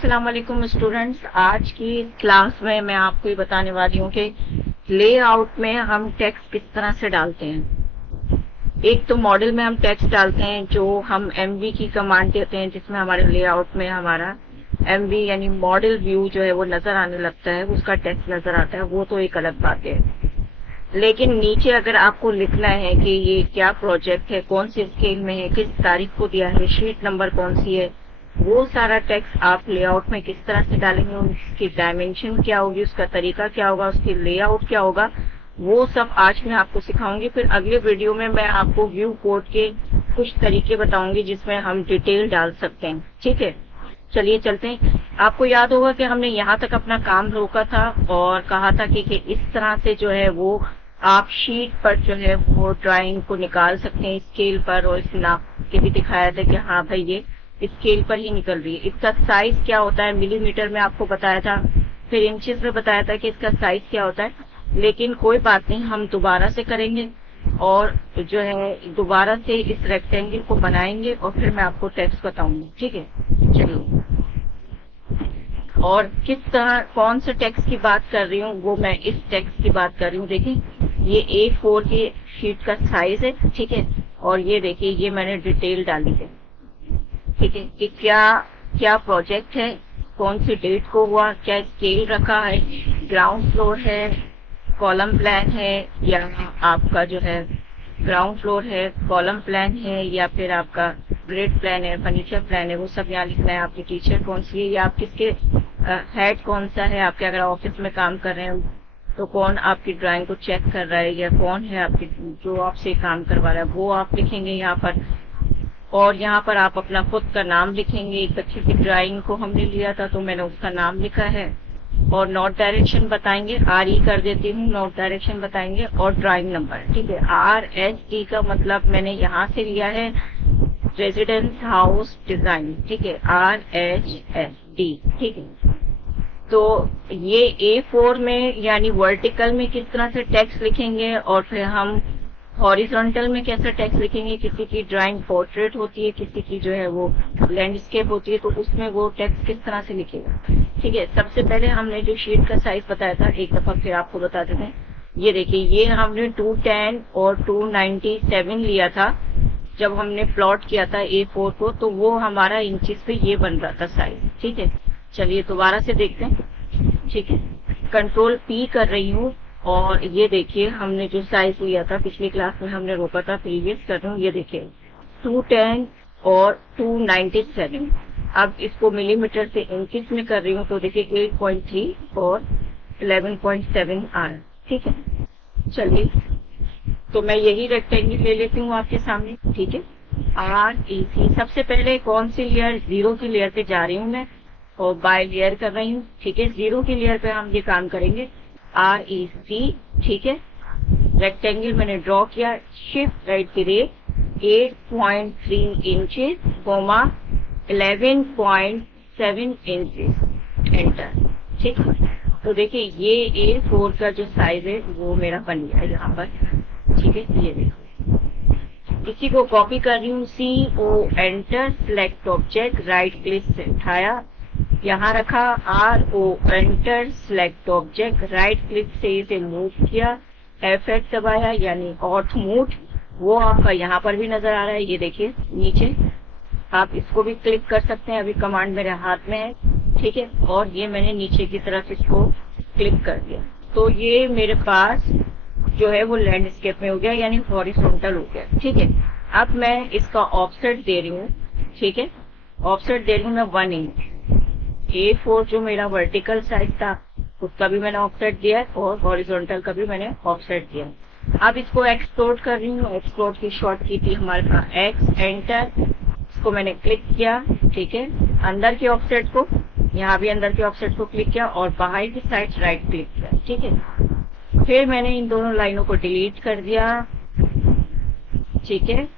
अस्सलाम वालेकुम स्टूडेंट्स। आज की क्लास में मैं आपको ये बताने वाली हूँ कि लेआउट में हम टेक्स्ट किस तरह से डालते हैं। एक तो मॉडल में हम टेक्स्ट डालते हैं जो हम एमवी की कमांड देते हैं, जिसमें हमारे लेआउट में हमारा एमवी यानी मॉडल व्यू जो है वो नजर आने लगता है, उसका टेक्स्ट नजर आता है, वो तो एक अलग बात है। लेकिन नीचे अगर आपको लिखना है कि ये क्या प्रोजेक्ट है, कौन सी स्केल में है, किस तारीख को दिया है, शीट नंबर कौन सी है, वो सारा टेक्स्ट आप लेआउट में किस तरह से डालेंगे, उसकी डायमेंशन क्या होगी, उसका तरीका क्या होगा, उसकी लेआउट क्या होगा, वो सब आज मैं आपको सिखाऊंगी। फिर अगले वीडियो में मैं आपको व्यू कोड के कुछ तरीके बताऊंगी जिसमें हम डिटेल डाल सकते हैं। ठीक है, चलिए चलते हैं। आपको याद होगा कि हमने यहाँ तक अपना काम रोका था और कहा था कि इस तरह से जो है वो आप शीट पर जो है वो ड्राइंग को निकाल सकते हैं स्केल पर, और इस नाप के भी दिखाया था कि हाँ भाई ये स्केल पर ही निकल रही है। इसका साइज क्या होता है मिलीमीटर में आपको बताया था, फिर इंचेस में बताया था कि इसका साइज क्या होता है। लेकिन कोई बात नहीं, हम दोबारा से करेंगे और जो है दोबारा से इस रेक्टेंगल को बनाएंगे और फिर मैं आपको टेक्स्ट बताऊंगी। ठीक है, चलिए। और किस तरह कौन से टेक्स्ट की बात कर रही हूँ, वो मैं इस टेक्स्ट की बात कर रही हूँ। देखिए ये A4 की शीट का साइज है, ठीक है, और ये देखिए ये मैंने डिटेल डाली है, ठीक है, कि क्या प्रोजेक्ट है, कौन सी डेट को हुआ, क्या स्केल रखा है, ग्राउंड फ्लोर है, कॉलम प्लान है, या आपका जो है ग्राउंड फ्लोर है, कॉलम प्लान है, या फिर आपका ग्रेड प्लान है, फर्नीचर प्लान है, वो सब यहाँ लिखना है। आपकी टीचर कौन सी है, या आप किसके हेड कौन सा है, आपके अगर ऑफिस में काम कर रहे हैं तो कौन आपकी ड्राइंग को चेक कर रहा है, या कौन है आपकी जो आपसे काम करवा रहा है, वो आप लिखेंगे यहाँ पर। और यहाँ पर आप अपना खुद का नाम लिखेंगे। एक बच्चे की ड्राइंग को हमने लिया था तो मैंने उसका नाम लिखा है। और नोट डायरेक्शन बताएंगे, RE कर देती हूँ, नोट डायरेक्शन बताएंगे, और ड्राइंग नंबर। ठीक है, RSD का मतलब मैंने यहाँ से लिया है रेजिडेंस हाउस डिजाइन। ठीक है, RHSD। ठीक है, तो ये A4 में यानी वर्टिकल में किस तरह से टेक्स्ट लिखेंगे, और फिर हम हॉरिजॉन्टल में कैसे टेक्स्ट लिखेंगे। किसी की ड्राइंग पोर्ट्रेट होती है, किसी की जो है वो लैंडस्केप होती है, तो उसमें वो टेक्स्ट किस तरह से लिखेगा। ठीक है, सबसे पहले हमने जो शीट का साइज बताया था, एक दफा फिर आपको बता देते हैं। ये देखिए ये हमने 210 और 297 लिया था जब हमने प्लॉट किया था A4 को, तो वो हमारा इंचेस पे ये बन रहा था साइज। ठीक है, चलिए दोबारा से देखते हैं। ठीक है, कंट्रोल P कर रही हूँ, और ये देखिए हमने जो साइज लिया था पिछली क्लास में हमने रोका था, प्रीवियस कर रही हूँ। ये देखिए 210 और 297। अब इसको मिलीमीटर से इंचेस में कर रही हूँ, तो देखिए 8.3 और 11.7 आ रहा। ठीक है, चलिए तो मैं यही रेक्टेंगल ले लेती हूँ आपके सामने। ठीक है, REC। सबसे पहले कौन सी लेयर, जीरो की लेयर पे जा रही हूँ मैं और बाय लेयर कर रही हूँ। ठीक है, जीरो की लेयर पे हम ये काम करेंगे, REC। ठीक है, रेक्टेंगल मैंने ड्रॉ किया, शिफ्ट राइट गिरे 8.3 इंचेस, 11.7 इंचेस, एंटर। ठीक है, तो देखिए ये A4 का जो साइज है वो मेरा बन गया है यहाँ पर। ठीक है, ये देखो, इसी को कॉपी कर रही हूँ, CO, enter, select object, right click से उठाया, यहाँ रखा, RO, enter, select object, right click से इसे मूव किया, F8 दबाया यानी ऑट मूव, वो आपका यहाँ पर भी नजर आ रहा है। ये देखिए नीचे, आप इसको भी क्लिक कर सकते हैं, अभी कमांड मेरे हाथ में है। ठीक है, और ये मैंने नीचे की तरफ इसको क्लिक कर दिया, तो ये मेरे पास जो है वो लैंडस्केप में हो गया, यानी हॉरिजॉन्टल हो गया। ठीक है, अब मैं इसका ऑफसेट दे रही हूँ। ठीक है, ऑफसेट दे रही हूँ मैं 1 इंच। A4 जो मेरा वर्टिकल साइज था उसका भी मैंने ऑफसेट दिया और हॉरिजॉन्टल का भी मैंने ऑफसेट दिया। अब इसको एक्सप्लोर कर रही हूँ, एक्सप्लोर की शॉर्ट की थी हमारे पास X, एंटर, इसको मैंने क्लिक किया। ठीक है, अंदर के ऑफसेट को, यहाँ भी अंदर के ऑफसेट को क्लिक किया और बाहर की साइड राइट क्लिक किया। ठीक है, फिर मैंने इन दोनों लाइनों को डिलीट कर दिया। ठीक है,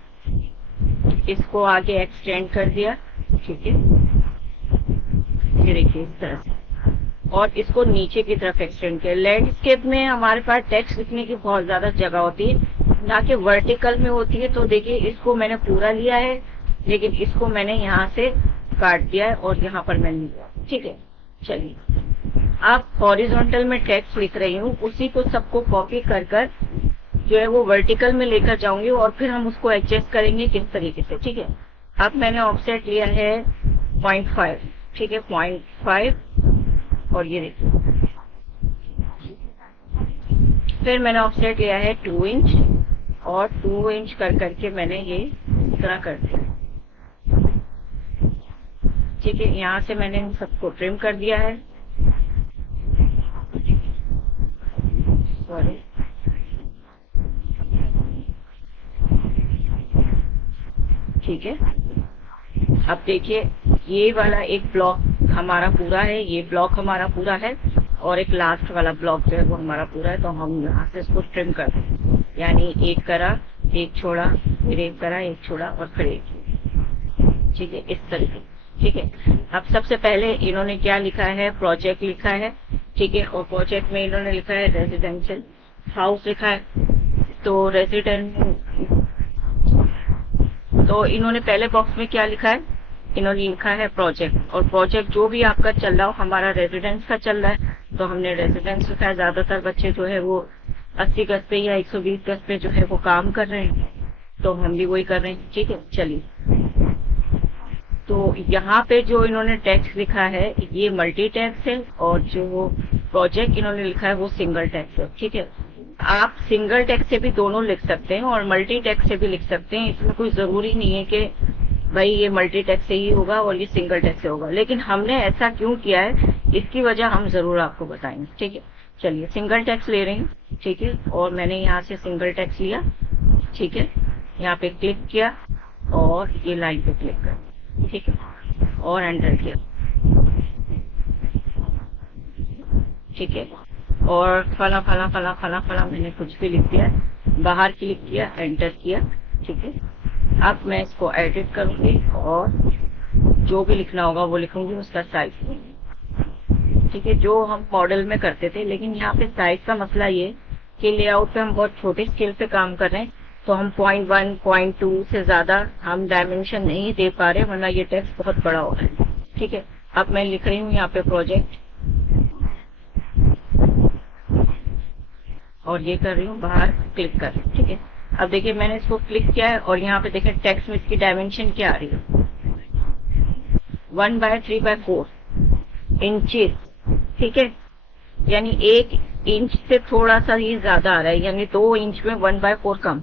इसको आगे एक्सटेंड कर दिया। ठीक है, ये देखिए इस तरह से, और इसको नीचे की तरफ एक्सटेंड किया। लैंडस्केप में हमारे पास टेक्स्ट लिखने की बहुत ज्यादा जगह होती है, ना कि वर्टिकल में होती है। तो देखिए इसको मैंने पूरा लिया है, लेकिन इसको मैंने यहाँ से काट दिया है और यहाँ पर मैंने लिया, ठीक है। चलिए, आप हॉरिजॉन्टल में टेक्स्ट लिख रही हूँ, उसी को सबको कॉपी कर कर जो है वो वर्टिकल में लेकर जाऊंगी और फिर हम उसको एडजस्ट करेंगे किस तरीके से, ठीक है। अब मैंने ऑफसेट लिया है 0.5, ठीक है, 0.5 और ये देखिए। फिर मैंने ऑफसेट लिया है 2 इंच और 2 इंच कर करके मैंने ये इस तरह कर दिया, ठीक है। यहाँ से मैंने इन सबको ट्रिम कर दिया है, सॉरी, ठीक है। अब देखिए, ये वाला एक ब्लॉक हमारा पूरा है, ये ब्लॉक हमारा पूरा है और एक लास्ट वाला ब्लॉक जो है वो हमारा पूरा है। तो हम यहाँ से इसको ट्रिम कर दें, यानी एक करा, एक छोड़ा, फिर एक करा, एक छोड़ा और फिर एक, ठीक है, इस तरीके, ठीक है। अब सबसे पहले इन्होंने क्या लिखा है, प्रोजेक्ट लिखा है, ठीक है, और प्रोजेक्ट में इन्होंने लिखा है रेजिडेंशियल हाउस लिखा है। तो तो इन्होंने पहले बॉक्स में क्या लिखा है, इन्होंने लिखा है प्रोजेक्ट, और प्रोजेक्ट जो भी आपका चल रहा हो, हमारा रेजिडेंस का चल रहा है तो हमने रेजिडेंस लिखा है। ज्यादातर बच्चे जो है वो 80 गज पे या 120 गज पे जो है वो काम कर रहे हैं, तो हम भी वही कर रहे हैं, ठीक है। चलिए, तो यहाँ पे जो इन्होंने टेक्स्ट लिखा है ये मल्टी टेक्स्ट है और जो प्रोजेक्ट इन्होंने लिखा है वो सिंगल टेक्स्ट है, ठीक है। आप सिंगल टेक्स्ट से भी दोनों लिख सकते हैं और मल्टी टेक्स्ट से भी लिख सकते हैं, इसमें कोई जरूरी नहीं है कि भाई ये मल्टी टेक्स्ट से ही होगा और ये सिंगल टेक्स्ट से होगा। लेकिन हमने ऐसा क्यों किया है इसकी वजह हम जरूर आपको बताएंगे, ठीक है। चलिए, सिंगल टेक्स्ट ले रही हूँ, ठीक है, और मैंने यहाँ से सिंगल टेक्स्ट लिया, ठीक है, यहाँ पे क्लिक किया और ये लाइन पे क्लिक कर, ठीक है, और एंटर किया, ठीक है, और फला फला फला फला फला मैंने कुछ भी लिख दिया, बाहर क्लिक किया, एंटर किया, ठीक है। अब मैं इसको एडिट करूंगी और जो भी लिखना होगा वो लिखूंगी, उसका साइज, ठीक है, जो हम मॉडल में करते थे। लेकिन यहाँ पे साइज का मसला ये कि लेआउट पे हम बहुत छोटे स्केल पे काम कर रहे हैं, तो हम 0.1 0.2 से ज्यादा हम डायमेंशन नहीं दे पा रहे, वरना ये टेक्स्ट बहुत बड़ा हो रहा है, ठीक है। अब मैं लिख रही हूँ यहाँ पे प्रोजेक्ट और ये कर रही हूँ, बाहर क्लिक कर, ठीक है। अब देखिए, मैंने इसको क्लिक किया है और यहाँ पे देखें टेक्स्ट में इसकी डायमेंशन क्या आ रही है, 1/3/4 इंचेस, ठीक है, यानी 1 इंच से थोड़ा सा ही ज्यादा आ रहा है, यानी 2 इंच में 1/4 कम,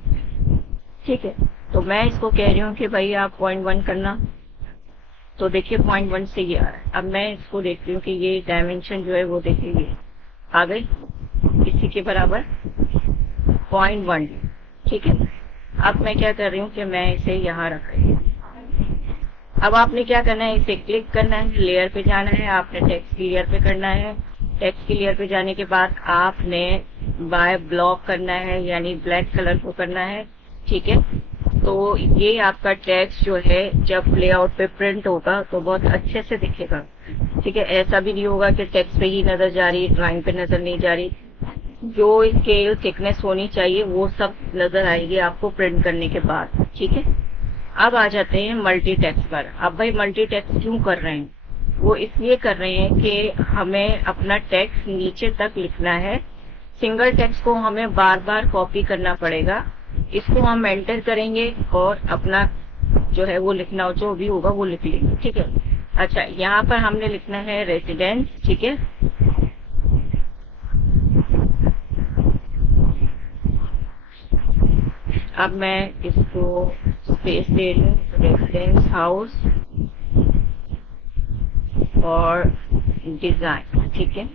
ठीक है। तो मैं इसको कह रही हूँ कि भाई आप 0.1 करना, तो देखिए 0.1 से ये आ रहा है। अब मैं इसको देख रही हूँ कि ये डायमेंशन जो है वो देखिए आ गई इसी के बराबर 0.1, ठीक है। अब मैं क्या कर रही हूँ कि मैं इसे यहाँ रख रही हूँ। अब आपने क्या करना है, इसे क्लिक करना है, लेयर पे जाना है, आपने टेक्स्ट की लेयर पे करना है। टेक्स्ट की लेयर पे जाने के बाद आपने बाय ब्लॉक करना है, यानी ब्लैक कलर को करना है, ठीक है। तो ये आपका टेक्स्ट जो है जब लेआउट पे प्रिंट होगा तो बहुत अच्छे से दिखेगा, ठीक है। ऐसा भी नहीं होगा कि टेक्स्ट पे ही नजर जा रही, ड्राइंग पे नजर नहीं जा रही। जो स्केल थिकनेस होनी चाहिए वो सब नजर आएगी आपको प्रिंट करने के बाद, ठीक है। अब आ जाते हैं मल्टी टेक्स्ट पर। अब भाई मल्टी टेक्स्ट क्यों कर रहे हैं, वो इसलिए कर रहे हैं कि हमें अपना टेक्स्ट नीचे तक लिखना है। सिंगल टेक्स्ट को हमें बार बार कॉपी करना पड़ेगा, इसको हम एंटर करेंगे और अपना जो है वो लिखना जो भी होगा वो लिख लेंगे, ठीक है। अच्छा, यहाँ पर हमने लिखना है रेजिडेंस, ठीक है। अब मैं इसको स्पेस दे रही हूँ, रेजिडेंस हाउस और डिजाइन, ठीक है।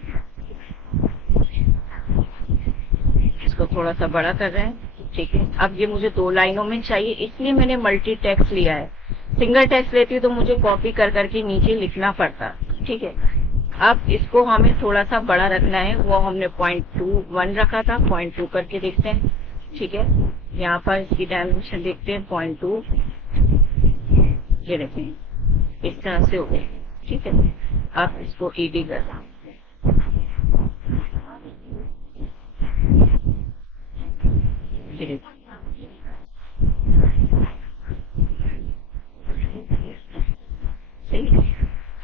इसको थोड़ा सा बड़ा कर रहे हैं, ठीक है। अब ये मुझे 2 लाइनों में चाहिए, इसलिए मैंने मल्टी टेक्स्ट लिया है। सिंगल टेक्स्ट लेती तो मुझे कॉपी कर करके नीचे लिखना पड़ता, ठीक है। अब इसको हमें थोड़ा सा बड़ा रखना है, वो हमने 0.21 रखा था, 0.2 करके देखते हैं, ठीक है। यहाँ पर इसकी डायमेंशन देखते हैं 0.2, ये देखें इस तरह से हो गए, ठीक है। अब इसको ईडी कर रहा हूँ,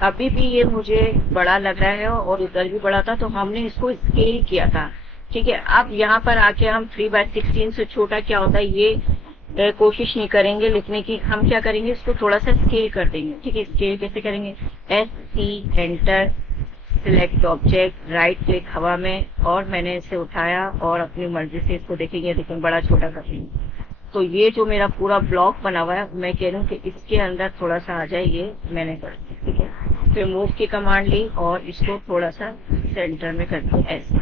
अभी भी ये मुझे बड़ा लग रहा है और इधर भी बड़ा था, तो हमने इसको स्केल किया था। ठीक है, अब यहाँ पर आके हम 3/16 से छोटा क्या होता है ये कोशिश नहीं करेंगे लिखने की। हम क्या करेंगे, इसको थोड़ा सा स्केल कर देंगे। ठीक है, स्केल कैसे करेंगे, SC enter, select object, right click हवा में, और मैंने इसे उठाया और अपनी मर्जी से इसको देखेंगे, लेकिन बड़ा छोटा कर देंगे। तो ये जो मेरा पूरा ब्लॉक बना हुआ है, मैं कह रही हूँ कि इसके अंदर थोड़ा सा आ जाए, ये मैंने कर दिया। ठीक है, फिर मूव की कमांड ली और इसको थोड़ा सा सेंटर में कर दिया ऐसे।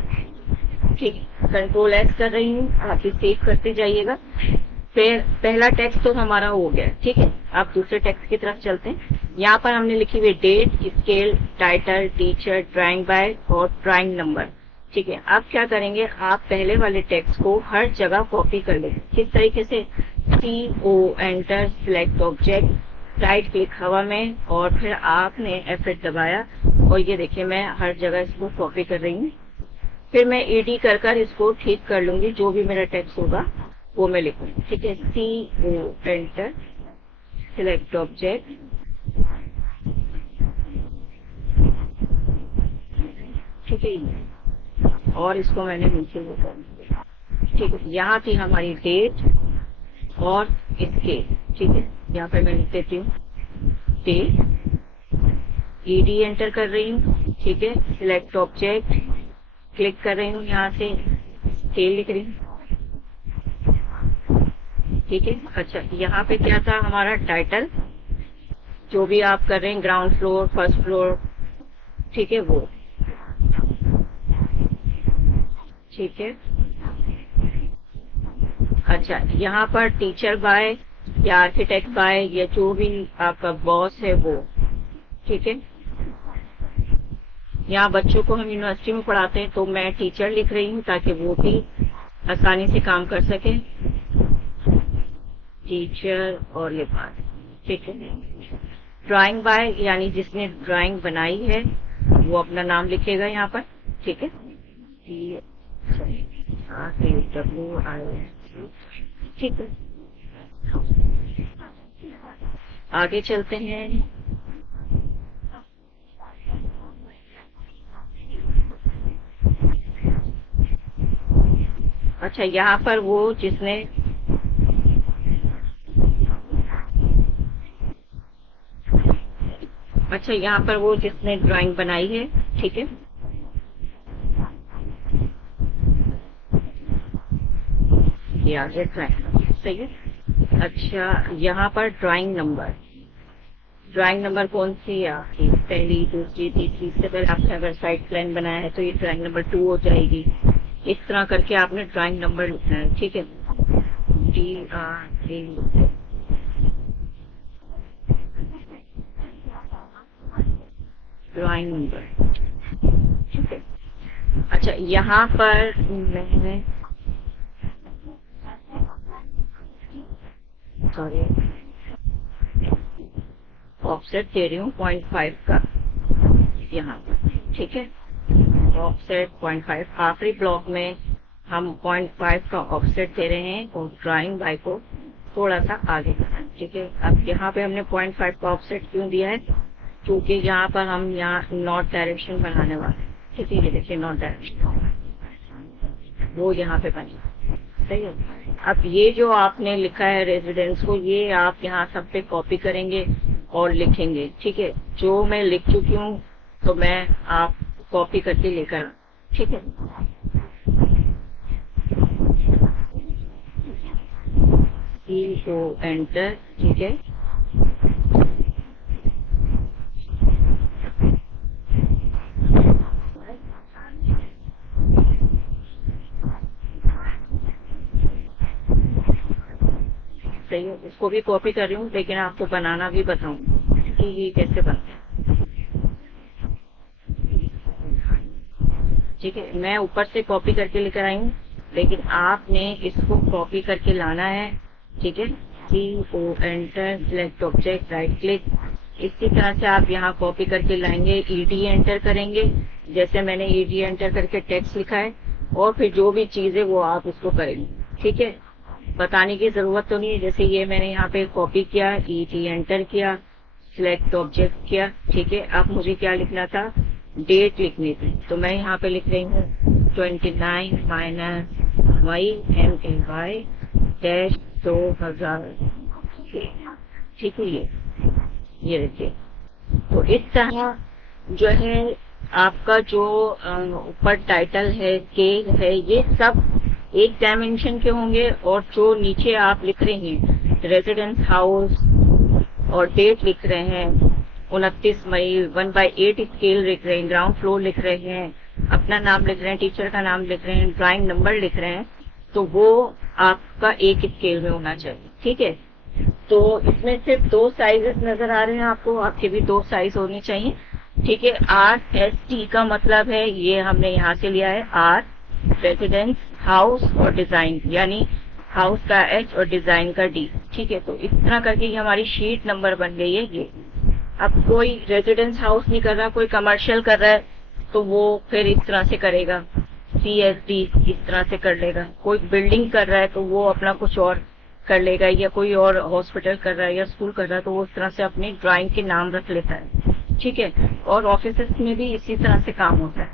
ठीक है, कंट्रोल S कर रही हूँ, आप भी सेव करते जाइएगा। फिर पहला टेक्स्ट तो हमारा हो गया। ठीक है, अब दूसरे टेक्स्ट की तरफ चलते हैं। यहाँ पर हमने लिखी हुई date, scale, title, teacher, drawing by और ड्राइंग नंबर। ठीक है, अब क्या करेंगे, आप पहले वाले टेक्स्ट को हर जगह कॉपी कर लेंगे। किस तरीके से, CO enter, select object, right click हवा में, और फिर आपने F8 दबाया और ये देखिए मैं हर जगह इसको कॉपी कर रही हूँ। फिर मैं ED कर इसको ठीक कर लूंगी, जो भी मेरा टेक्स्ट होगा वो मैं लिखूंगी। ठीक है, CO एंटर, सिलेक्ट ऑब्जेक्ट, ठीक है, और इसको मैंने नीचे वो कर दिया। ठीक है, यहाँ थी हमारी डेट और स्केल। ठीक है, यहाँ पे मैं लिख देती हूँ डेट, ED एंटर कर रही हूँ। ठीक है, सिलेक्ट ऑब्जेक्ट, क्लिक कर रही हूँ, यहाँ से स्केल लिख रही हूँ। ठीक है, अच्छा यहाँ पे क्या था हमारा टाइटल, जो भी आप कर रहे हैं, ग्राउंड फ्लोर, फर्स्ट फ्लोर, ठीक है वो। ठीक है, अच्छा यहाँ पर टीचर बाय या आर्किटेक्ट बाय या जो भी आपका बॉस है वो। ठीक है, यहाँ बच्चों को हम यूनिवर्सिटी में पढ़ाते हैं, तो मैं टीचर लिख रही हूँ ताकि वो भी आसानी से काम कर सके, टीचर और ये बात। ठीक है, ड्राइंग बाय यानी जिसने ड्राइंग बनाई है वो अपना नाम लिखेगा यहाँ पर। ठीक है, ठीक है, आगे चलते हैं। अच्छा यहाँ पर वो जिसने ड्राइंग बनाई है। ठीक है, ये आगे ड्राइंग सही है। अच्छा यहाँ पर ड्राइंग नंबर कौन सी है आपकी, पहली, दूसरी, तीसरी, से पहले आपने अगर साइड प्लान बनाया है तो ये ड्राइंग नंबर 2 हो जाएगी। इस तरह करके आपने ड्राइंग नंबर लिखना है। ठीक है, DRA, ड्राइंग नंबर। ठीक है, अच्छा यहाँ पर मैंने ऑफसेट दे रही हूँ 0.5 का यहाँ पर। ठीक है, ऑफसेट 0.5, आखिरी ब्लॉक में हम 0.5 का ऑफसेट दे रहे हैं और ड्राइंग बाय को थोड़ा सा आगे। ठीक है, अब यहाँ पे हमने 0.5 का ऑफसेट क्यों दिया है, क्योंकि यहाँ पर हम यहाँ नॉर्थ डायरेक्शन बनाने वाले हैं। ठीक है, ये देखिए नॉर्थ डायरेक्शन वो यहाँ पे बनी। सही है, अब ये जो आपने लिखा है रेजिडेंस को, ये आप यहाँ सब पे कॉपी करेंगे और लिखेंगे। ठीक है, जो मैं लिख चुकी हूँ तो मैं आप कॉपी करके लेकर। ठीक है, CO एंटर। ठीक है, सही है, इसको भी कॉपी कर रही हूँ, लेकिन आपको बनाना भी बताऊंगी कि ये कैसे बनता है। ठीक है, मैं ऊपर से कॉपी करके लेकर आई हूँ, लेकिन आपने इसको कॉपी करके लाना है। ठीक है, CO enter, select object, right click, इसी तरह से आप यहाँ कॉपी करके लाएंगे। ED एंटर करेंगे, जैसे मैंने ED एंटर करके टेक्स्ट लिखा है, और फिर जो भी चीज है वो आप उसको करेंगे। ठीक है, बताने की जरूरत तो नहीं है, जैसे ये मैंने यहाँ पे कॉपी किया, ED एंटर किया, सिलेक्ट ऑब्जेक्ट किया, ठीक है। अब मुझे क्या लिखना था, डेट लिखनी थी, तो मैं यहाँ पे लिख रही हूँ 29 - YMAY डैश 2000, ठीक है। ये देखिए, तो इस तरह जो है आपका जो ऊपर टाइटल है, स्केल है, ये सब एक डायमेंशन के होंगे, और जो नीचे आप लिख रहे हैं रेजिडेंस हाउस और डेट लिख रहे हैं 29 मई 1/8 स्केल लिख रहे हैं, ग्राउंड फ्लोर लिख रहे हैं, अपना नाम लिख रहे हैं, टीचर का नाम लिख रहे हैं, ड्राइंग नंबर लिख रहे हैं, तो वो आपका एक स्केल में होना चाहिए, ठीक है। तो इसमें सिर्फ 2 साइजेस नजर आ रहे हैं आपको, आपके भी 2 साइज होने चाहिए, ठीक है। RST का मतलब है, ये हमने यहाँ से लिया है, R रेजिडेंस हाउस और डिजाइन, यानी हाउस का H और डिजाइन का D, ठीक है। तो इस तरह करके ये हमारी शीट नंबर बन गई है ये। अब कोई रेजिडेंस हाउस नहीं कर रहा, कोई कमर्शियल कर रहा है, तो वो फिर इस तरह से करेगा, CSD इस तरह से कर लेगा। कोई बिल्डिंग कर रहा है तो वो अपना कुछ और कर लेगा, या कोई और हॉस्पिटल कर रहा है या स्कूल कर रहा है तो वो इस तरह से अपनी ड्राइंग के नाम रख लेता है, ठीक है। और ऑफिसेस में भी इसी तरह से काम होता है।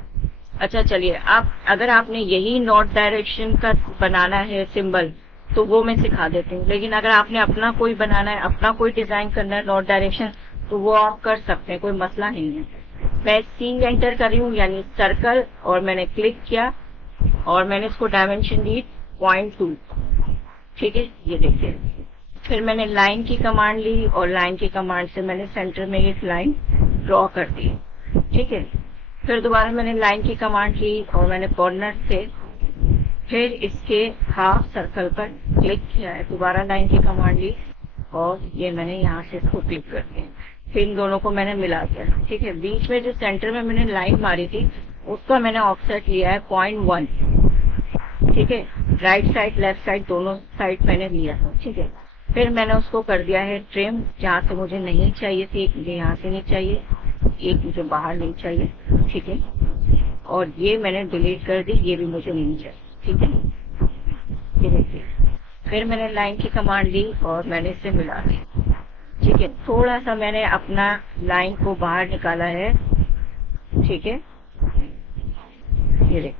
अच्छा चलिए, आप अगर आपने यही नॉर्थ डायरेक्शन का बनाना है सिंबल, तो वो मैं सिखा देती हूँ, लेकिन अगर आपने अपना कोई बनाना है, अपना कोई डिजाइन करना है नॉर्थ डायरेक्शन, तो वो आप कर सकते हैं, कोई मसला नहीं है। मैं C एंटर कर रही हूँ, यानी सर्कल, और मैंने क्लिक किया और मैंने इसको डायमेंशन दी 0.2, ठीक है। ये देखिए, फिर मैंने लाइन की कमांड ली और लाइन की कमांड से मैंने सेंटर में एक लाइन ड्रॉ कर दी, ठीक है। फिर दोबारा मैंने लाइन की कमांड ली और मैंने कॉर्नर से फिर इसके हाफ सर्कल पर क्लिक किया है, दोबारा लाइन की कमांड ली और ये मैंने यहाँ से इसको क्लिक कर दिया, फिर इन दोनों को मैंने मिला दिया, ठीक है। बीच में जो सेंटर में मैंने लाइन मारी थी उसका मैंने ऑफसेट लिया है 0.1, ठीक है। राइट साइड लेफ्ट साइड दोनों साइड मैंने लिया था, ठीक है। फिर मैंने उसको कर दिया है ट्रिम, जहाँ से मुझे नहीं चाहिए थी, एक मुझे यहाँ से नहीं चाहिए, एक मुझे बाहर नहीं चाहिए, ठीक है। और ये मैंने डिलीट कर दी, ये भी मुझे नहीं चाहिए, ठीक है। ये देखिए, फिर मैंने लाइन की कमांड ली और मैंने इसे मिला दी, ठीक है। थोड़ा सा मैंने अपना लाइन को बाहर निकाला है, ठीक है। ये देखिए,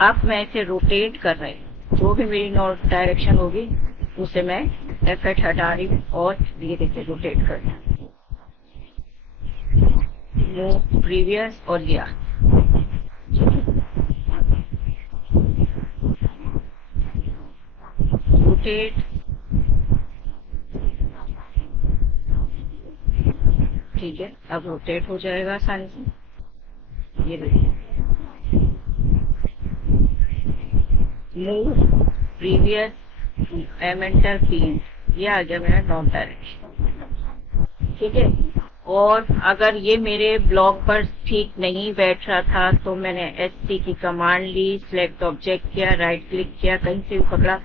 अब मैं इसे रोटेट कर रही हूँ, जो भी मेरी नॉर्थ डायरेक्शन होगी उसे मैं एफेक्ट हटा रही हूँ और ये देखिए रोटेट कर रही हूँ, प्रीवियस और या, रोटेट, ठीक है। अब रोटेट हो जाएगा आसानी से। ये देखिए, मूव प्रीवियस एमेंटर पीन, ये आ गया मेरा नॉर्थ डायरेक्शन, ठीक है। और अगर ये मेरे ब्लॉक पर ठीक नहीं बैठ रहा था तो मैंने SC की कमांड ली, सिलेक्ट ऑब्जेक्ट किया, राइट क्लिक किया, कहीं से भी पकड़ा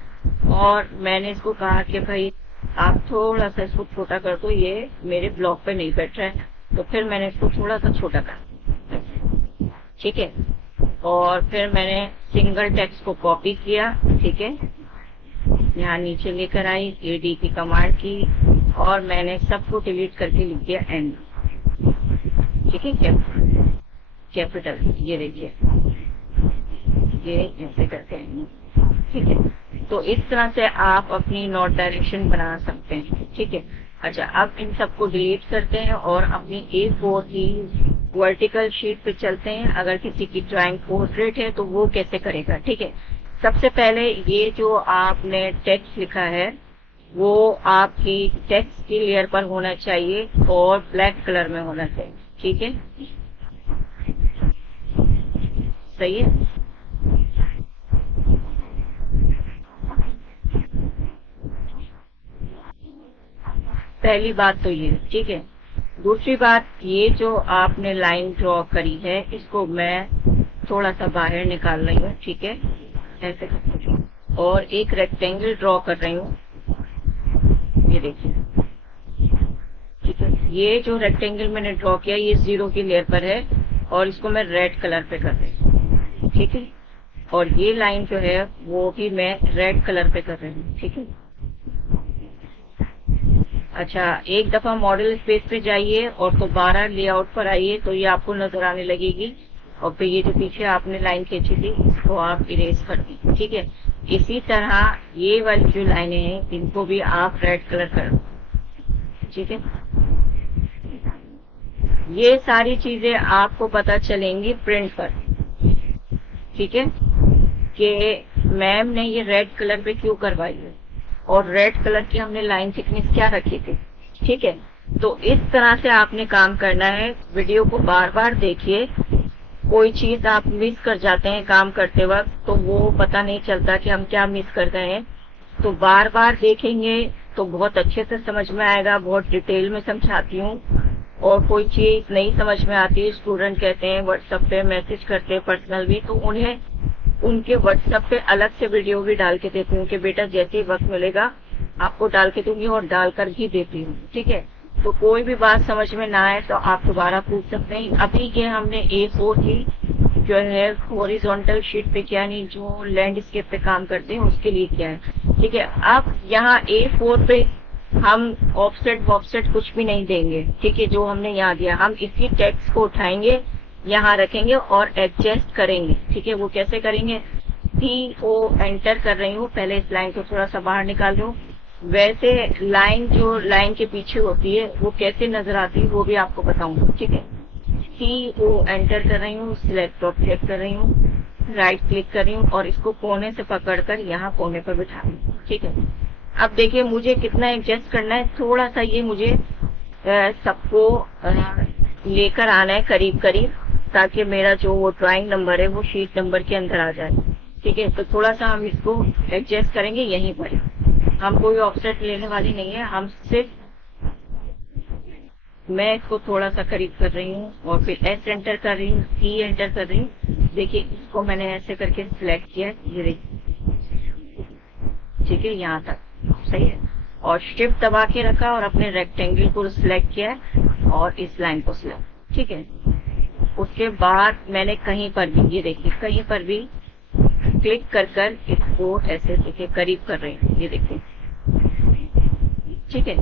और मैंने इसको कहा कि भाई आप थोड़ा सा इसको छोटा कर दो, ये मेरे ब्लॉक पे नहीं बैठ रहा है, तो फिर मैंने इसको थोड़ा सा छोटा कर, ठीक है। और फिर मैंने सिंगल टेक्स्ट को कॉपी किया, ठीक है, यहाँ नीचे लेकर आई, AD की कमांड की और मैंने सबको डिलीट करके लिख दिया N, ठीक है, कैपिटल। ये देखिए, ये ऐसे करते हैं, ठीक है। तो इस तरह से आप अपनी नॉर्थ डायरेक्शन बना सकते हैं, ठीक है। अच्छा, अब इन सबको डिलीट करते हैं और अपनी A4 की वर्टिकल शीट पे चलते हैं। अगर किसी की ड्राइंग पोर्ट्रेट है तो वो कैसे करेगा, ठीक है। सबसे पहले ये जो आपने टेक्स्ट लिखा है वो आपकी टेक्स्ट की लेयर पर होना चाहिए और ब्लैक कलर में होना चाहिए, ठीक है, सही है। पहली बात तो ये, ठीक है। दूसरी बात, ये जो आपने लाइन ड्रॉ करी है इसको मैं थोड़ा सा बाहर निकाल रही हूँ, ठीक है, ऐसे, और एक रेक्टेंगल ड्रॉ कर रही हूँ, ये देखिए, ठीक है। ये जो रेक्टेंगल मैंने ड्रॉ किया ये 0 की लेयर पर है और इसको मैं रेड कलर पे कर रही हूँ, ठीक है। और ये लाइन जो है वो भी मैं रेड कलर पे कर रही हूँ, ठीक है। अच्छा, एक दफा मॉडल स्पेस पे जाइए और दोबारा लेआउट पर आइए तो ये आपको नजर आने लगेगी। और फिर ये जो पीछे आपने लाइन खींची थी इसको आप इरेज कर दी। ठीक है, इसी तरह ये वाली जो लाइनें हैं इनको भी आप रेड कलर कर दो। ठीक है, ये सारी चीजें आपको पता चलेंगी प्रिंट पर। ठीक है, कि मैम ने ये रेड कलर पे क्यों करवाई है और रेड कलर की हमने लाइन थिकनेस क्या रखी थी। ठीक है, तो इस तरह से आपने काम करना है। वीडियो को बार बार देखिए, कोई चीज आप मिस कर जाते हैं काम करते वक्त तो वो पता नहीं चलता कि हम क्या मिस कर गए हैं। तो बार बार देखेंगे तो बहुत अच्छे से समझ में आएगा। बहुत डिटेल में समझाती हूँ। और कोई चीज नहीं समझ में आती, स्टूडेंट कहते हैं व्हाट्सएप पे मैसेज करते हैं पर्सनल भी, तो उन्हें उनके व्हाट्सएप पे अलग से वीडियो भी डाल के देती हूँ कि बेटा जैसे ही वक्त मिलेगा आपको डाल के दूंगी और डालकर ही देती हूँ। ठीक है, तो कोई भी बात समझ में ना आए तो आप दोबारा पूछ सकते हैं। अभी ये हमने A4 की जो है हॉरिजॉन्टल शीट पे किया, नहीं जो लैंडस्केप पे काम करते हैं उसके लिए किया है। ठीक है, अब यहाँ A4 पे हम ऑफसेट वॉफसेट कुछ भी नहीं देंगे। ठीक है, जो हमने यहाँ दिया हम इसी टेक्स्ट को उठाएंगे, यहाँ रखेंगे और एडजस्ट करेंगे। ठीक है, वो कैसे करेंगे, CO एंटर कर रही हूँ, पहले इस लाइन को थोड़ा सा बाहर निकाल लूँ। वैसे लाइन जो लाइन के पीछे होती है वो कैसे नजर आती है वो भी आपको बताऊंगा। ठीक है, CO एंटर कर रही हूँ, सिलेक्ट और क्लिक कर रही हूँ, राइट क्लिक कर रही हूँ और इसको कोने से पकड़कर यहाँ कोने पर बिठा रही हूँ। ठीक है, अब देखिए मुझे कितना एडजस्ट करना है, थोड़ा सा ये मुझे सबको लेकर आना है करीब करीब, ताकि मेरा जो वो ड्राइंग नंबर है वो शीट नंबर के अंदर आ जाए। ठीक है, तो थोड़ा सा हम इसको एडजस्ट करेंगे यहीं पर। हम कोई ऑफसेट लेने वाली नहीं है, हम सिर्फ मैं इसको थोड़ा सा करीब कर रही हूँ और फिर S एंटर कर रही हूँ, C एंटर कर रही हूँ। देखिए इसको मैंने ऐसे करके सिलेक्ट किया, ये देखिए। ठीक है, यहाँ तक सही है। और शिफ्ट दबा के रखा और अपने रेक्टेंगल को सिलेक्ट किया और इस लाइन को सिलेक्ट। ठीक है, उसके बाद मैंने कहीं पर भी, ये देखिए कहीं पर भी क्लिक कर कर इसको ऐसे देखिए करीब कर रही हूँ, ये देखिए। ठीक है,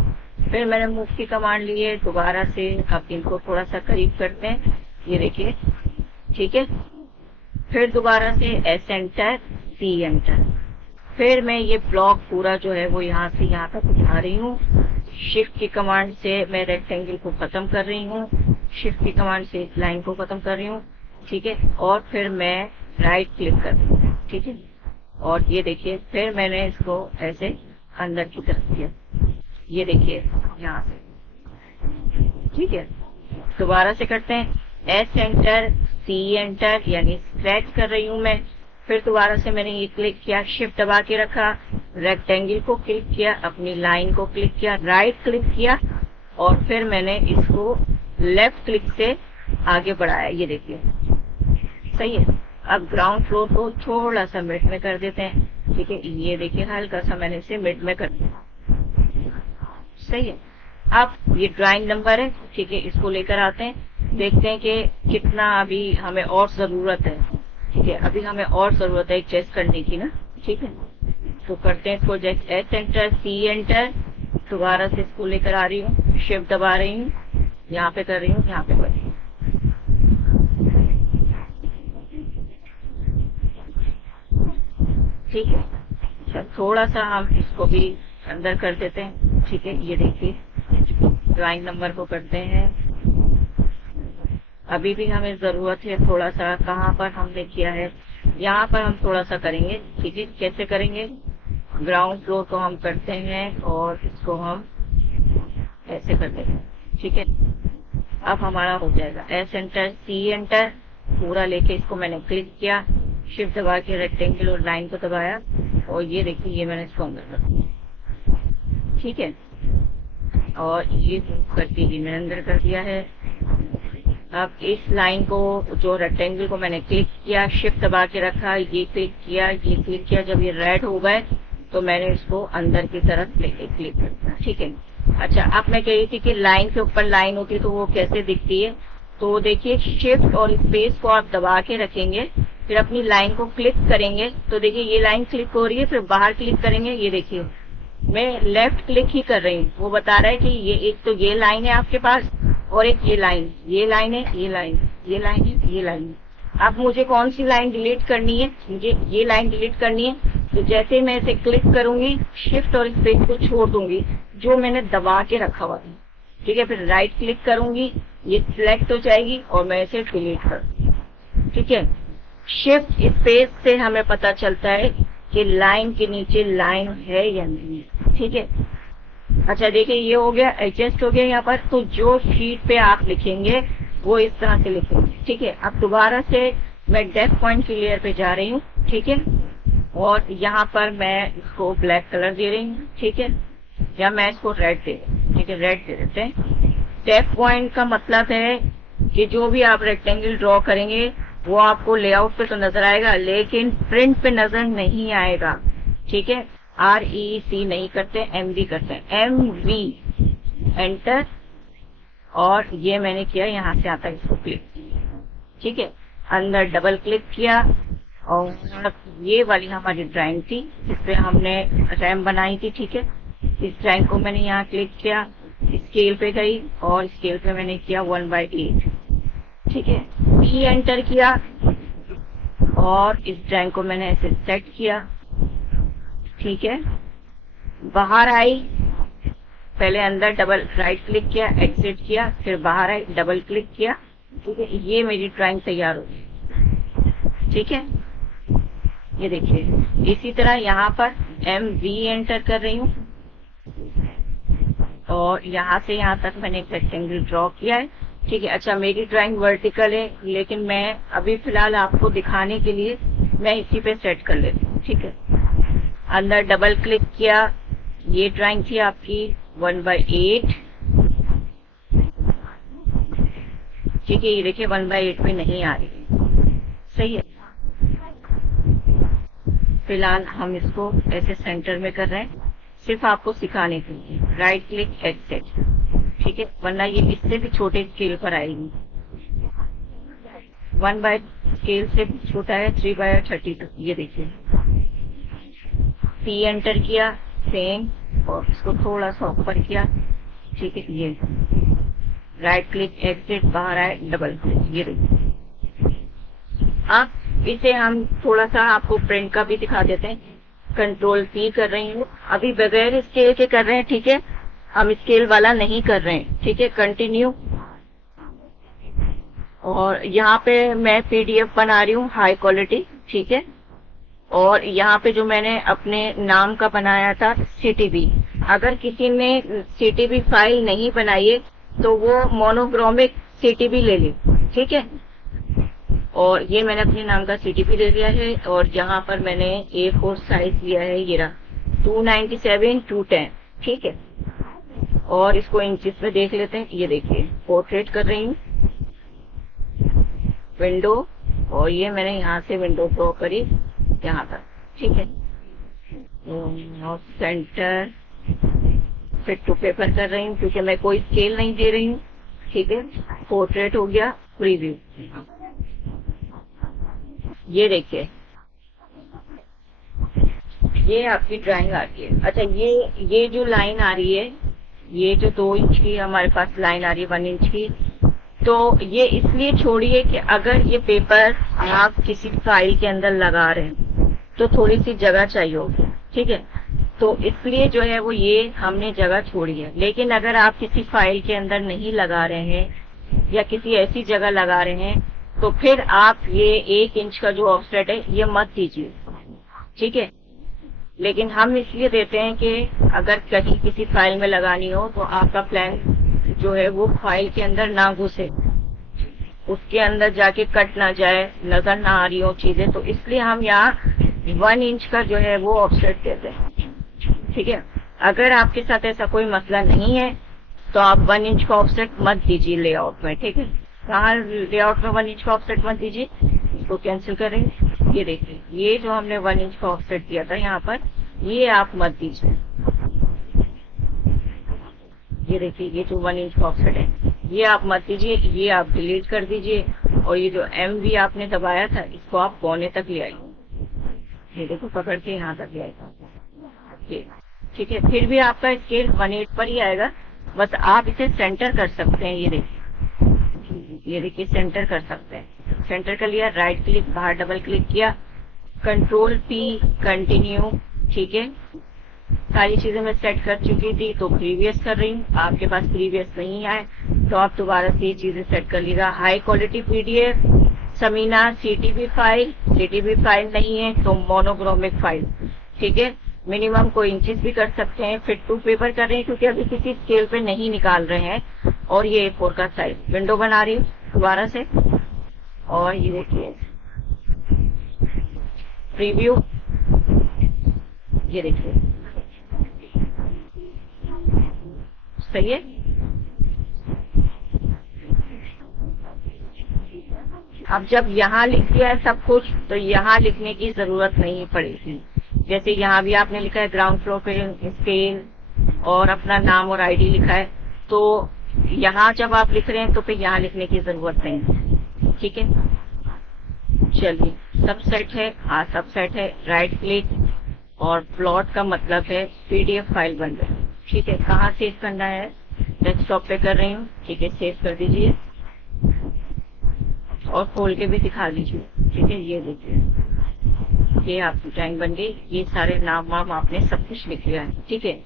फिर मैंने मूव की कमांड ली है, दोबारा से अब इनको थोड़ा सा करीब करते हैं, ये देखिए। ठीक है, फिर दोबारा से S एंटर, C एंटर। फिर मैं ये ब्लॉक पूरा जो है वो यहाँ से यहाँ तक उठा रही हूँ। शिफ्ट की कमांड से मैं रेक्टेंगल को खत्म कर रही हूँ, शिफ्ट की कमांड से इस लाइन को खत्म कर रही हूँ। ठीक है, और फिर मैं राइट क्लिक कर रही हूँ। ठीक है, और ये देखिए फिर मैंने इसको ऐसे अंदर की तरफ किया, ये देखिए यहाँ से। ठीक है, दोबारा से करते हैं, S एंटर, C एंटर, यानी सिलेक्ट कर रही हूँ मैं। फिर दोबारा से मैंने ये क्लिक किया, शिफ्ट दबा के रखा, रेक्टेंगल को क्लिक किया, अपनी लाइन को क्लिक किया, राइट क्लिक किया और फिर मैंने इसको लेफ्ट क्लिक से आगे बढ़ाया, ये देखिए सही है। अब ग्राउंड फ्लोर को थोड़ा सा मिड में कर देते हैं। ठीक है, ये देखिए हल्का सा मैंने इसे मिड में कर दिया, सही है। अब ये ड्राइंग नंबर है, ठीक है, इसको लेकर आते हैं, देखते हैं कि कितना अभी हमें और जरूरत है। ठीक है, अभी हमें और जरूरत है एडजस्ट करने की ना। ठीक है, तो करते हैं इसको, S एंटर, C एंटर, दोबारा से इसको लेकर आ रही हूँ, शिफ्ट दबा रही हूँ, यहाँ पे कर रही हूँ, यहाँ पे कर रही हूँ। ठीक है, अच्छा थोड़ा सा हम इसको भी अंदर कर देते हैं। ठीक है, ये देखिए ड्राइंग नंबर को करते हैं। अभी भी हमें जरूरत है थोड़ा सा, कहाँ पर हमने किया है, यहाँ पर हम थोड़ा सा करेंगे। ठीक है, कैसे करेंगे, ग्राउंड फ्लोर को हम करते हैं और इसको हम ऐसे करते हैं। ठीक है, अब हमारा हो जाएगा, S एंटर, C एंटर, पूरा लेके इसको मैंने क्लिक किया, शिफ्ट दबा के रेक्टेंगल और लाइन को दबाया और ये देखिए ये मैंने इसको अंदर कर दिया। ठीक है, और ये करके ये मैंने अंदर कर दिया है। अब इस लाइन को, जो रेक्टेंगल को मैंने क्लिक किया, शिफ्ट दबा के रखा, ये क्लिक किया, ये क्लिक किया, जब ये रेड हो गए तो मैंने इसको अंदर की तरफ लेके क्लिक कर दिया। ठीक है, अच्छा अब मैं कह रही थी कि लाइन के ऊपर लाइन होती है तो वो कैसे दिखती है, तो देखिए शिफ्ट और स्पेस को आप दबा के रखेंगे, फिर अपनी लाइन को क्लिक करेंगे तो देखिए ये लाइन क्लिक हो रही है, फिर बाहर क्लिक करेंगे, ये देखिए मैं लेफ्ट क्लिक ही कर रही हूँ। वो बता रहा है कि ये एक तो ये लाइन है आपके पास और एक ये लाइन है, ये लाइन है, ये लाइन है, ये लाइन है। अब मुझे कौन सी लाइन डिलीट करनी है? मुझे ये लाइन डिलीट करनी है। तो जैसे ही मैं इसे क्लिक करूंगी, शिफ्ट और स्पेस को छोड़ दूंगी जो मैंने दबा के रखा हुआ था, ठीक है। फिर राइट क्लिक करूंगी, ये सिलेक्ट हो जाएगी और मैं इसे डिलीट कर दूंगी, ठीक है। शिफ्ट स्पेस से हमें पता चलता है कि लाइन के नीचे लाइन है या नहीं, ठीक है। अच्छा देखिए, ये हो गया, एडजस्ट हो गया यहाँ पर। तो जो शीट पे आप लिखेंगे वो इस तरह से लिखेंगे, ठीक है। अब दोबारा से मैं डेफ पॉइंट की लेयर पे जा रही हूँ, ठीक है। और यहाँ पर मैं इसको ब्लैक कलर दे रही हूँ, ठीक है, या मैं इसको रेड दे रही हूँ, ठीक है, रेड दे देते हैं। डेफ पॉइंट का मतलब है कि जो भी आप रेक्टेंगल ड्रॉ करेंगे वो आपको लेआउट पे तो नजर आएगा लेकिन प्रिंट पे नजर नहीं आएगा, ठीक है। REC नहीं करते, MV करते हैं, MV एंटर। और ये मैंने किया, यहाँ से आता है, इसको क्लिक, ठीक है, अंदर डबल क्लिक किया। और ये वाली हमारी ड्राइंग थी जिसपे हमने रैम बनाई थी, ठीक है। इस ड्राइंग को मैंने यहाँ क्लिक किया, स्केल पे गई और स्केल पे मैंने किया 1/8, ठीक है। P एंटर किया और इस ड्राइंग को मैंने ऐसे सेट किया, ठीक है। बाहर आई, पहले अंदर डबल राइट क्लिक किया, एग्जिट किया, फिर बाहर आई, डबल क्लिक किया, ठीक है। ये मेरी ड्राइंग तैयार हो गई, ठीक है। ये देखिए, इसी तरह यहाँ पर MV एंटर कर रही हूँ और यहाँ से यहाँ तक मैंने एक रेक्टेंगल ड्रॉ किया है, ठीक है। अच्छा, मेरी ड्राइंग वर्टिकल है लेकिन मैं अभी फिलहाल आपको दिखाने के लिए मैं इसी पे सेट कर लेती हूँ, ठीक है। अंदर डबल क्लिक किया, ये ड्राइंग थी आपकी 1/8, ठीक है। ये देखिए 1/8 में नहीं आ रही, सही है। फिलहाल हम इसको ऐसे सेंटर में कर रहे हैं सिर्फ आपको सिखाने के लिए। राइट क्लिक, एग्जिट, ठीक है, वरना ये इससे भी छोटे स्केल पर आएगी। 1 स्केल से भी छोटा है 3/32, ये देखिए। P एंटर किया, सेम, और इसको थोड़ा सा ऊपर किया, ठीक है। ये राइट क्लिक, एग्जिट, बाहर आए, डबल क्लिक, ये देखिए। अब इसे हम थोड़ा सा आपको प्रिंट का भी दिखा देते हैं। कंट्रोल P कर रही हूँ, अभी बगैर स्केल के कर रहे हैं, ठीक है। हम स्केल वाला नहीं कर रहे हैं, ठीक है। कंटिन्यू, और यहाँ पे मैं PDF बना रही हूँ हाई क्वालिटी, ठीक है। और यहाँ पे जो मैंने अपने नाम का बनाया था CTB, अगर किसी ने CTB फाइल नहीं बनाई है तो वो मोनोक्रोमिक CTB ले ले, ठीक है। और ये मैंने अपने नाम का CTB ले लिया है और यहाँ पर मैंने A4 साइज लिया है, ये रहा 297/210, ठीक है। और इसको इंचेस में देख लेते हैं। ये देखिए, पोर्ट्रेट कर रही हूँ, विंडो, और ये मैंने यहाँ से विंडो ड्रॉ करी यहाँ तक, ठीक है। और सेंटर, फिट टू पेपर कर रही हूँ क्योंकि मैं कोई स्केल नहीं दे रही हूँ, ठीक है। पोर्ट्रेट हो गया, प्रीव्यू, ये देखिए, ये आपकी ड्राइंग आ रही है। अच्छा, ये जो लाइन आ रही है, ये जो 2 इंच की हमारे पास लाइन आ रही है 1 इंच की, तो ये इसलिए छोड़िए कि अगर ये पेपर आप किसी फाइल के अंदर लगा रहे हैं तो थोड़ी सी जगह चाहिए होगी, ठीक है। तो इसलिए जो है वो ये हमने जगह छोड़ी है। लेकिन अगर आप किसी फाइल के अंदर नहीं लगा रहे हैं या किसी ऐसी जगह लगा रहे हैं तो फिर आप ये 1 इंच का जो ऑफसेट है ये मत दीजिए, ठीक है। लेकिन हम इसलिए देते हैं कि अगर कहीं किसी फाइल में लगानी हो तो आपका प्लान जो है वो फाइल के अंदर ना घुसे, उसके अंदर जाके कट ना जाए, नजर ना आ रही हो चीजें, तो इसलिए हम यहाँ 1 इंच का जो है वो ऑफसेट देते हैं, ठीक है। अगर आपके साथ ऐसा कोई मसला नहीं है तो आप 1 इंच का ऑफसेट मत दीजिए लेआउट में, ठीक है। कहाँ लेआउट में 1 इंच का ऑफसेट मत दीजिए, इसको कैंसिल करेंगे। ये देखिए, ये जो हमने 1 इंच का ऑफसेट दिया था यहाँ पर, ये आप मत दीजिए। ये देखिए, ये जो 1 इंच का ऑफसेट है ये आप मत दीजिए, ये आप डिलीट कर दीजिए। और ये जो MV आपने दबाया था इसको आप पौने तक ले आइए, ये देखो, पकड़ के यहाँ तक ले आएगा, ठीक है। फिर भी आपका स्केल 1/8 पर ही आएगा, बस आप इसे सेंटर कर सकते हैं। ये देखिए सेंटर कर सकते हैं। सेंटर कर लिया, राइट क्लिक, बाहर डबल क्लिक किया, कंट्रोल P, कंटिन्यू। ठीक है, सारी चीजें मैं सेट कर चुकी थी तो प्रीवियस कर रही हूँ। आपके पास प्रीवियस नहीं आए तो आप दोबारा से ये चीजें सेट कर लीजिएगा। हाई क्वालिटी पीडीएफ, समीना सीटीबी फाइल नहीं है तो मोनोक्रोमिक फाइल। ठीक है, मिनिमम को इंचेस भी कर सकते हैं। फिट टू पेपर कर रहे हैं क्योंकि अभी किसी स्केल पे नहीं निकाल रहे हैं। और ये A4 का साइज विंडो बना रही हूँ दोबारा से। और ये देखिए प्रीव्यू, ये देखिए सही है। अब जब यहाँ लिख दिया है सब कुछ तो यहाँ लिखने की जरूरत नहीं पड़ेगी। जैसे यहाँ भी आपने लिखा है ग्राउंड फ्लोर पे स्केल और अपना नाम और आईडी लिखा है, तो यहाँ जब आप लिख रहे हैं तो फिर यहाँ लिखने की जरूरत नहीं है। ठीक है, चलिए सब सेट है। हाँ सब सेट है। राइट क्लिक और प्लॉट का मतलब है पीडीएफ फाइल बन रही है। ठीक है, कहाँ सेव करना है? डेस्कटॉप पे कर रही हूँ। ठीक है, सेव कर दीजिए और खोल के भी दिखा दीजिए। ठीक है, ये देखिए ये आपकी ड्राइंग बन गई। ये सारे नाम वाम आपने सब कुछ लिख लिया है। ठीक है,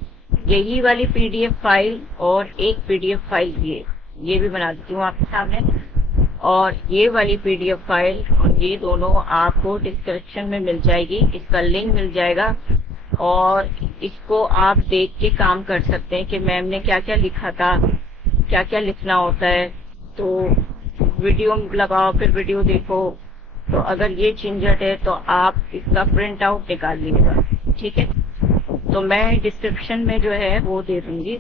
यही वाली पीडीएफ फाइल और एक पीडीएफ फाइल ये भी बना देती हूँ आपके सामने। और ये वाली पीडीएफ फाइल और ये दोनों आपको डिस्क्रिप्शन में मिल जाएगी, इसका लिंक मिल जाएगा और इसको आप देख के काम कर सकते हैं कि मैम ने क्या क्या लिखा था, क्या क्या लिखना होता है। तो वीडियो लगाओ फिर वीडियो देखो। तो अगर ये झंझट है तो आप इसका प्रिंट आउट निकाल लीजिएगा। ठीक है, तो मैं डिस्क्रिप्शन में जो है वो दे दूंगी।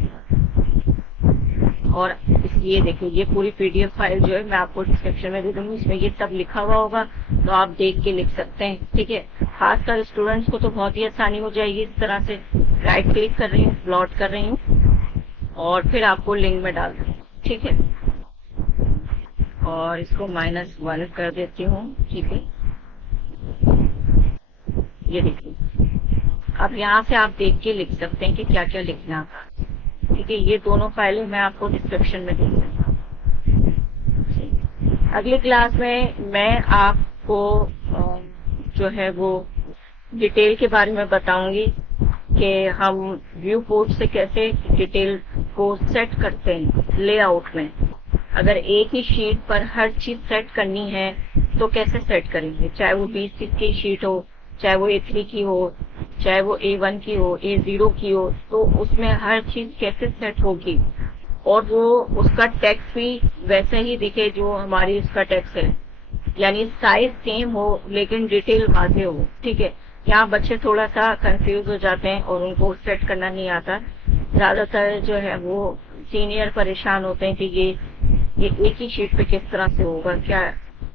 और ये देखिए ये पूरी पीडीएफ फाइल जो है मैं आपको डिस्क्रिप्शन में दे दूंगी। इसमें ये सब लिखा हुआ होगा तो आप देख के लिख सकते हैं। ठीक है, खासकर स्टूडेंट्स को तो बहुत ही आसानी हो जाएगी। इस तरह से राइट क्लिक कर रही हूँ, प्लॉट कर रही हूँ और फिर आपको लिंक में डाल दूँ। ठीक है, और इसको -1 कर देती हूँ। ठीक है, ये देखिए अब यहाँ से आप देख के लिख सकते हैं कि क्या क्या लिखना। ठीक है, ये दोनों फाइलें मैं आपको डिस्क्रिप्शन में दूंगी। अगली क्लास में मैं आपको जो है वो डिटेल के बारे में बताऊंगी कि हम व्यू पोर्ट से कैसे डिटेल को सेट करते हैं लेआउट में। अगर एक ही शीट पर हर चीज सेट करनी है तो कैसे सेट करेंगे, चाहे वो 20 की शीट हो, चाहे वो A3 की हो, चाहे वो A1 की हो, A0 की हो, तो उसमें हर चीज कैसे सेट होगी और वो उसका टेक्स्ट भी वैसे ही दिखे जो हमारी उसका टेक्स्ट है, यानी साइज सेम हो लेकिन डिटेल वाज़ेह हो। ठीक है, यहाँ बच्चे थोड़ा सा कंफ्यूज हो जाते हैं और उनको सेट करना नहीं आता। ज्यादातर जो है वो सीनियर परेशान होते हैं कि ये एक ही शीट पे किस तरह से होगा, क्या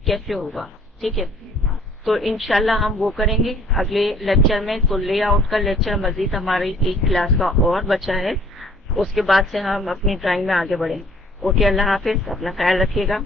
कैसे होगा। ठीक है, तो इंशाल्लाह हम वो करेंगे अगले लेक्चर में। तो लेआउट का लेक्चर मजीद हमारी एक क्लास का और बचा है, उसके बाद से हम अपनी ड्राइंग में आगे बढ़ेंगे। ओके, अल्लाह हाफिज, अपना ख्याल रखिएगा।